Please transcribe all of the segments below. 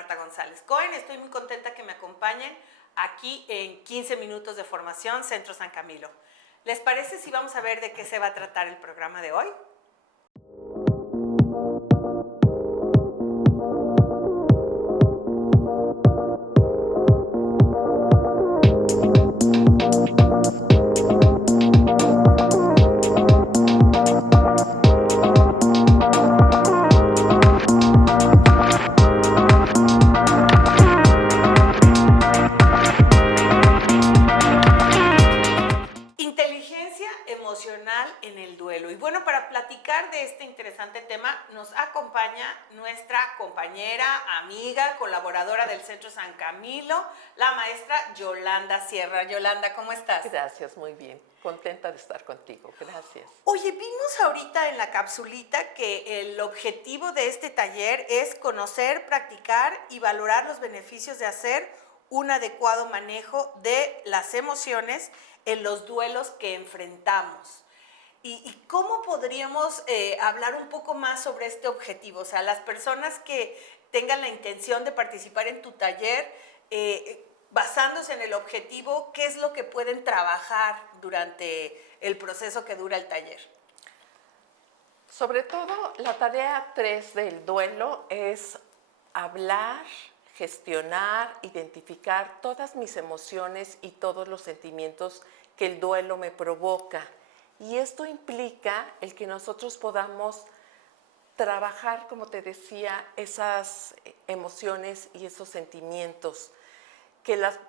Marta González Cohen. Estoy muy contenta que me acompañen aquí en 15 minutos de formación Centro San Camilo. ¿Les parece si vamos a ver de qué se va a tratar el programa de hoy? En el duelo. Y bueno, para platicar de este interesante tema nos acompaña nuestra compañera, amiga, colaboradora del Centro San Camilo, la maestra Yolanda Sierra. Yolanda, ¿cómo estás? Gracias, muy bien. Contenta de estar contigo. Gracias. Oye, vimos ahorita en la capsulita que el objetivo de este taller es conocer, practicar y valorar los beneficios de hacer un adecuado manejo de las emociones en los duelos que enfrentamos. ¿Y cómo podríamos hablar un poco más sobre este objetivo? O sea, las personas que tengan la intención de participar en tu taller, basándose en el objetivo, ¿qué es lo que pueden trabajar durante el proceso que dura el taller? Sobre todo, la tarea 3 del duelo es hablar, gestionar, identificar todas mis emociones y todos los sentimientos que el duelo me provoca. Y esto implica el que nosotros podamos trabajar, como te decía, esas emociones y esos sentimientos.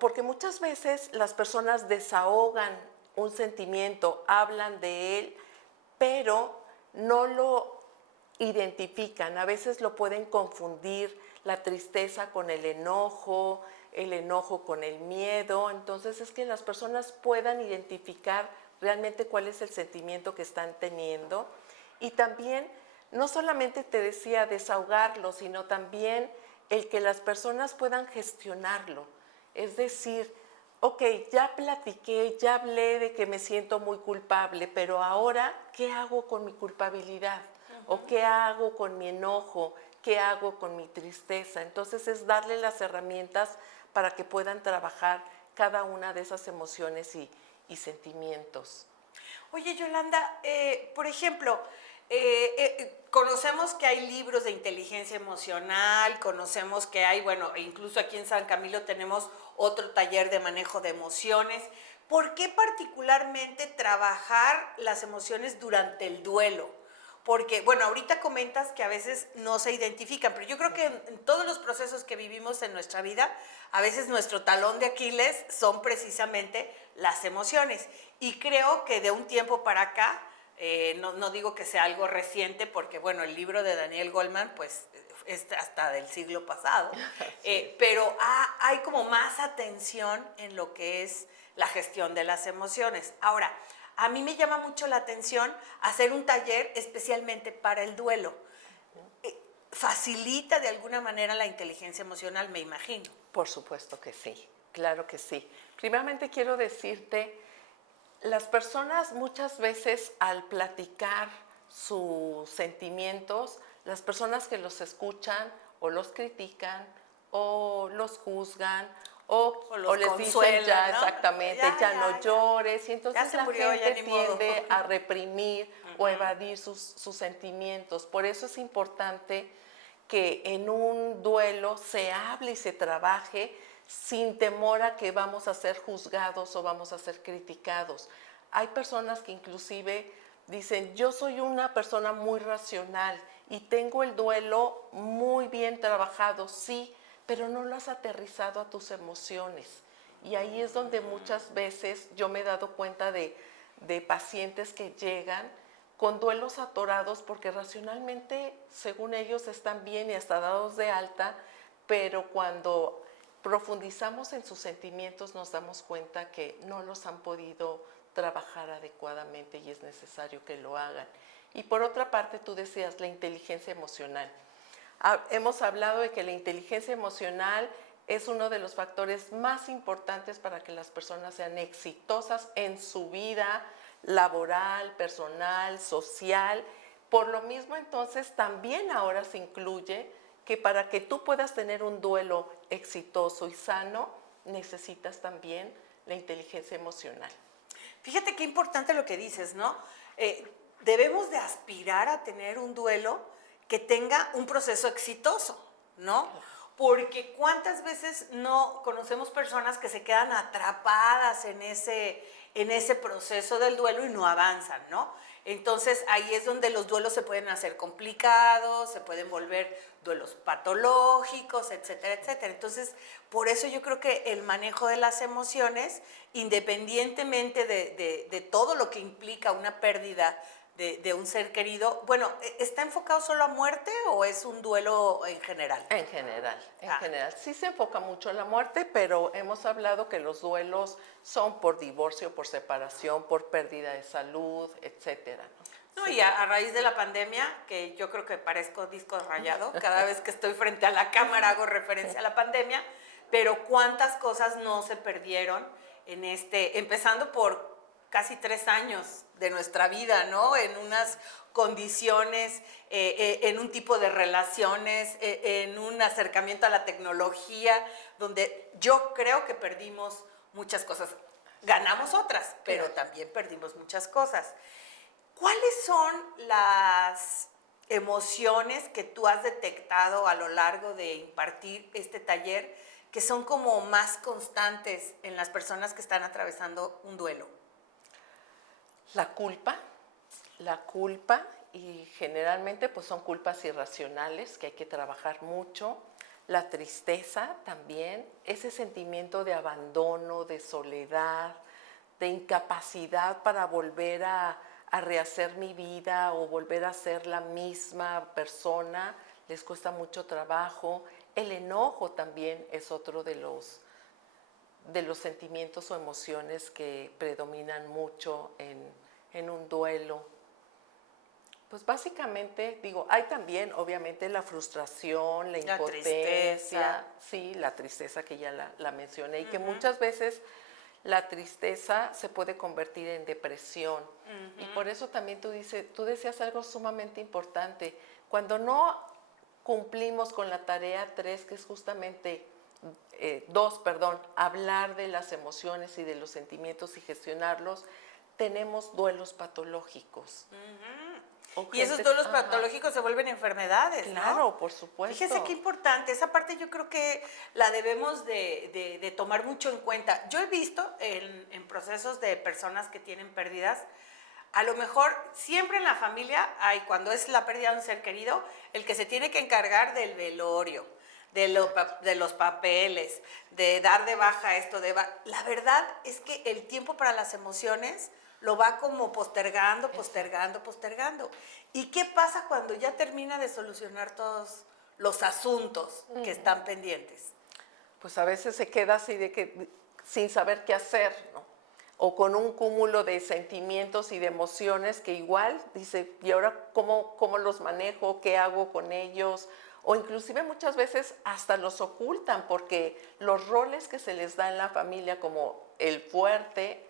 Porque muchas veces las personas desahogan un sentimiento, hablan de él, pero no lo identifican. A veces lo pueden confundir la tristeza con el enojo con el miedo. Entonces es que las personas puedan identificar realmente cuál es el sentimiento que están teniendo. Y también, no solamente te decía desahogarlo, sino también el que las personas puedan gestionarlo. Es decir, ok, ya platiqué, ya hablé de que me siento muy culpable, pero ahora, ¿qué hago con mi culpabilidad? ¿O qué hago con mi enojo? ¿Qué hago con mi tristeza? Entonces es darle las herramientas para que puedan trabajar cada una de esas emociones y sentimientos. Oye, Yolanda, por ejemplo, conocemos que hay libros de inteligencia emocional, conocemos que hay, bueno, incluso aquí en San Camilo tenemos otro taller de manejo de emociones. ¿Por qué particularmente trabajar las emociones durante el duelo? Porque, bueno, ahorita comentas que a veces no se identifican, pero yo creo que en todos los procesos que vivimos en nuestra vida, a veces nuestro talón de Aquiles son precisamente las emociones. Y creo que de un tiempo para acá, no digo que sea algo reciente, porque, bueno, el libro de Daniel Goleman, pues, es hasta del siglo pasado, pero hay como más atención en lo que es la gestión de las emociones. Ahora, a mí me llama mucho la atención hacer un taller especialmente para el duelo. ¿Facilita de alguna manera la inteligencia emocional, me imagino? Por supuesto que sí, claro que sí. Primeramente quiero decirte, las personas muchas veces al platicar sus sentimientos, las personas que los escuchan o los critican o los juzgan o les dicen ya, ¿no? Exactamente, ya no llores, y entonces la gente tiende a reprimir o evadir sus sentimientos. Por eso es importante que en un duelo se hable y se trabaje sin temor a que vamos a ser juzgados o vamos a ser criticados. Hay personas que inclusive dicen, yo soy una persona muy racional y tengo el duelo muy bien trabajado, sí, pero no lo has aterrizado a tus emociones. Y ahí es donde muchas veces yo me he dado cuenta de pacientes que llegan con duelos atorados porque racionalmente, según ellos, están bien y hasta dados de alta, pero cuando profundizamos en sus sentimientos nos damos cuenta que no los han podido trabajar adecuadamente y es necesario que lo hagan. Y por otra parte, tú decías la inteligencia emocional. Hemos hablado de que la inteligencia emocional es uno de los factores más importantes para que las personas sean exitosas en su vida laboral, personal, social. Por lo mismo, entonces, también ahora se incluye que para que tú puedas tener un duelo exitoso y sano, necesitas también la inteligencia emocional. Fíjate qué importante lo que dices, ¿no? Debemos de aspirar a tener un duelo que tenga un proceso exitoso, ¿no? Porque cuántas veces no conocemos personas que se quedan atrapadas en ese proceso del duelo y no avanzan, ¿no? Entonces ahí es donde los duelos se pueden hacer complicados, se pueden volver duelos patológicos, etcétera, etcétera. Entonces, por eso yo creo que el manejo de las emociones, independientemente de todo lo que implica una pérdida de un ser querido, bueno, ¿está enfocado solo a muerte o es un duelo en general? En general. Sí se enfoca mucho en la muerte, pero hemos hablado que los duelos son por divorcio, por separación, por pérdida de salud, etcétera, ¿no? No, Sí. y a raíz de la pandemia, que yo creo que parezco disco rayado, cada vez que estoy frente a la cámara hago referencia a la pandemia, pero cuántas cosas no se perdieron empezando por casi 3 años de nuestra vida, ¿no? En unas condiciones, en un tipo de relaciones, en un acercamiento a la tecnología, donde yo creo que perdimos muchas cosas. Ganamos otras, pero también perdimos muchas cosas. ¿Cuáles son las emociones que tú has detectado a lo largo de impartir este taller que son como más constantes en las personas que están atravesando un duelo? La culpa y generalmente pues son culpas irracionales que hay que trabajar mucho. La tristeza también, ese sentimiento de abandono, de soledad, de incapacidad para volver a rehacer mi vida o volver a ser la misma persona, les cuesta mucho trabajo. El enojo también es otro de los sentimientos o emociones que predominan mucho en un duelo. Pues básicamente, digo, hay también obviamente la frustración, la impotencia, sí, la tristeza que ya la mencioné, y que muchas veces la tristeza se puede convertir en depresión. Y por eso también tú decías algo sumamente importante. Cuando no cumplimos con la tarea 3, que es justamente 2, perdón, hablar de las emociones y de los sentimientos y gestionarlos, tenemos duelos patológicos. Y esos duelos patológicos se vuelven enfermedades, ¿no? Claro, por supuesto. Fíjese qué importante, esa parte yo creo que la debemos de tomar mucho en cuenta. Yo he visto en procesos de personas que tienen pérdidas, a lo mejor siempre en la familia hay, cuando es la pérdida de un ser querido, el que se tiene que encargar del velorio, de los papeles, de dar de baja esto. La verdad es que el tiempo para las emociones lo va como postergando. ¿Y qué pasa cuando ya termina de solucionar todos los asuntos que están pendientes? Pues a veces se queda así de que sin saber qué hacer, ¿no? O con un cúmulo de sentimientos y de emociones que igual dice, ¿y ahora cómo los manejo? ¿Qué hago con ellos? O inclusive muchas veces hasta los ocultan porque los roles que se les da en la familia como el fuerte,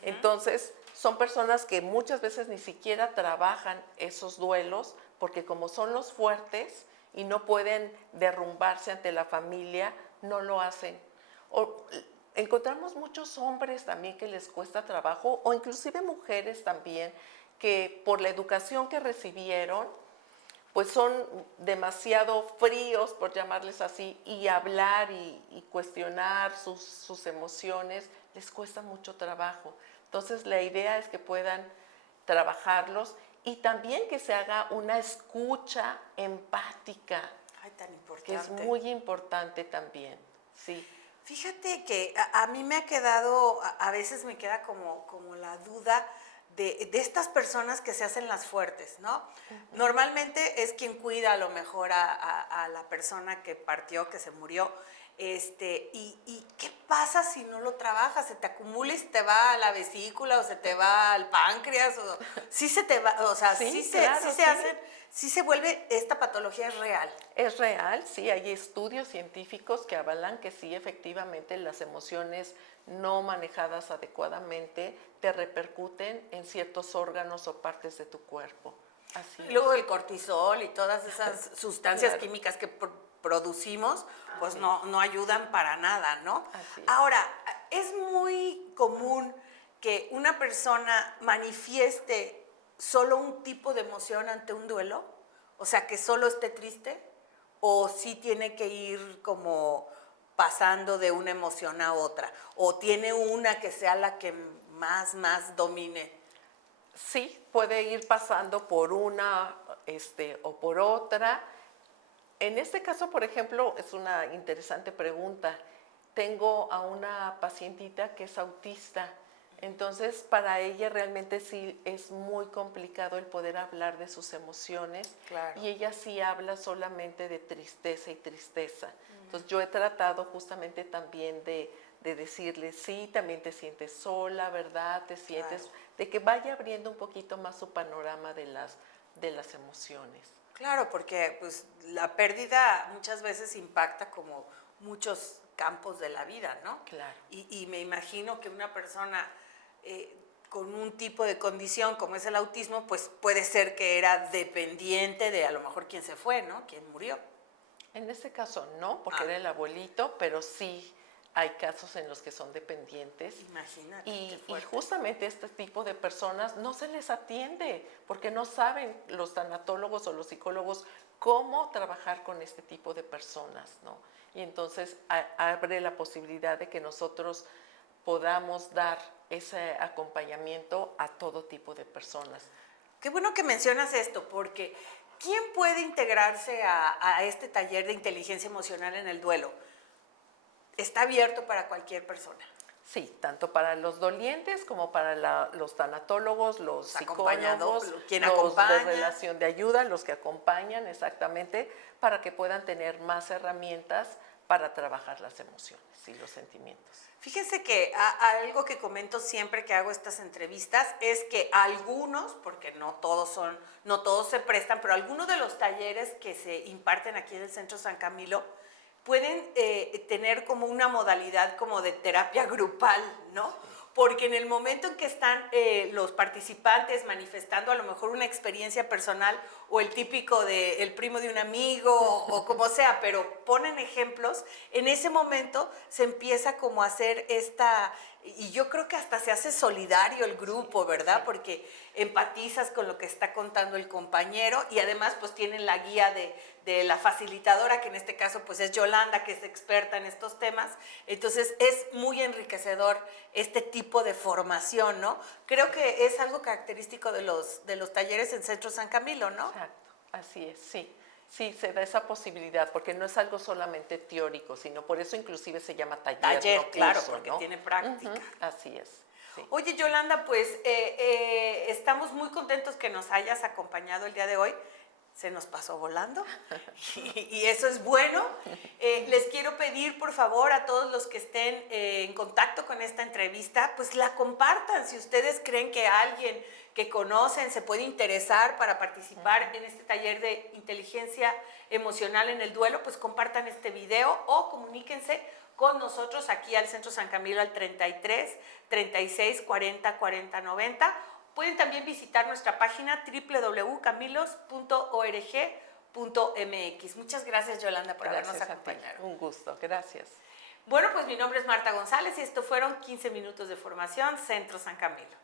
entonces son personas que muchas veces ni siquiera trabajan esos duelos porque como son los fuertes y no pueden derrumbarse ante la familia, no lo hacen. Encontramos muchos hombres también que les cuesta trabajo, o inclusive mujeres también, que por la educación que recibieron, pues son demasiado fríos, por llamarles así, y hablar y cuestionar sus emociones les cuesta mucho trabajo. Entonces la idea es que puedan trabajarlos y también que se haga una escucha empática. Ay, tan importante. Que es muy importante también, sí. Fíjate que a mí me ha quedado, a veces me queda como la duda de estas personas que se hacen las fuertes, ¿no? Normalmente es quien cuida a lo mejor a la persona que partió, que se murió. ¿Y qué pasa si no lo trabajas? ¿Se te acumula y se te va a la vesícula o se te va al páncreas? Sí se te va, o sea, Sí, se claro, sí. hacen, sí se vuelve, esta patología es real. Es real, sí, hay estudios científicos que avalan que sí, efectivamente, las emociones no manejadas adecuadamente te repercuten en ciertos órganos o partes de tu cuerpo. Así Y es. luego el cortisol y todas esas sustancias Claro. químicas que producimos, pues Así no ayudan para nada, ¿no? Así es. Ahora, es muy común que una persona manifieste solo un tipo de emoción ante un duelo, o sea, que solo esté triste, o sí tiene que ir como pasando de una emoción a otra, o tiene una que sea la que más domine. Sí, puede ir pasando por una o por otra. En este caso, por ejemplo, es una interesante pregunta. Tengo a una pacientita que es autista, entonces para ella realmente sí es muy complicado el poder hablar de sus emociones Claro. y ella sí habla solamente de tristeza y tristeza. Entonces yo he tratado justamente también de decirle, sí, también te sientes sola, ¿verdad? Te sientes, Claro. de que vaya abriendo un poquito más su panorama de las emociones. Claro, porque pues la pérdida muchas veces impacta como muchos campos de la vida, ¿no? Claro. Y me imagino que una persona con un tipo de condición como es el autismo, pues puede ser que era dependiente de a lo mejor quién se fue, ¿no? Quién murió. En este caso no, porque Ah, era el abuelito, pero sí hay casos en los que son dependientes. imagínate, qué Y fuerte. justamente este tipo de personas no se les atiende porque no saben los tanatólogos o los psicólogos cómo trabajar con este tipo de personas, ¿no? Y entonces abre la posibilidad de que nosotros podamos dar ese acompañamiento a todo tipo de personas. Qué bueno que mencionas esto, porque ¿quién puede integrarse a este taller de inteligencia emocional en el duelo? Está abierto para cualquier persona. Sí, tanto para los dolientes como para los tanatólogos, los Los acompañado, psicólogos, quien los de acompaña. relación de ayuda, los que acompañan exactamente, para que puedan tener más herramientas para trabajar las emociones y los sentimientos. Fíjense que algo que comento siempre que hago estas entrevistas es que algunos, porque no todos se prestan, pero algunos de los talleres que se imparten aquí en el Centro San Camilo pueden tener como una modalidad como de terapia grupal, ¿no? Sí. Porque en el momento en que están los participantes manifestando a lo mejor una experiencia personal o el típico de el primo de un amigo o como sea, pero ponen ejemplos, en ese momento se empieza como a hacer y yo creo que hasta se hace solidario el grupo, ¿verdad? Sí. Porque empatizas con lo que está contando el compañero y además pues tienen la guía de la facilitadora, que en este caso pues es Yolanda, que es experta en estos temas. Entonces es muy enriquecedor este tipo de formación, ¿no? Creo que es algo característico de los talleres en Centro San Camilo, ¿no? Exacto, así es, sí. Sí, se da esa posibilidad, porque no es algo solamente teórico, sino por eso inclusive se llama taller, Taller, no claro, curso, porque ¿no? tiene práctica. Así es, sí. Oye, Yolanda, pues estamos muy contentos que nos hayas acompañado el día de hoy. Se nos pasó volando y eso es bueno. Les quiero pedir, por favor, a todos los que estén en contacto con esta entrevista, pues la compartan. Si ustedes creen que alguien que conocen se puede interesar para participar en este taller de inteligencia emocional en el duelo, pues compartan este video o comuníquense con nosotros aquí al Centro San Camilo al 33 36 40 40 90. Pueden también visitar nuestra página www.camilos.org.mx. Muchas gracias, Yolanda, por habernos Gracias a ti, acompañado. un gusto, gracias. Bueno, pues mi nombre es Marta González y esto fueron 15 minutos de formación Centro San Camilo.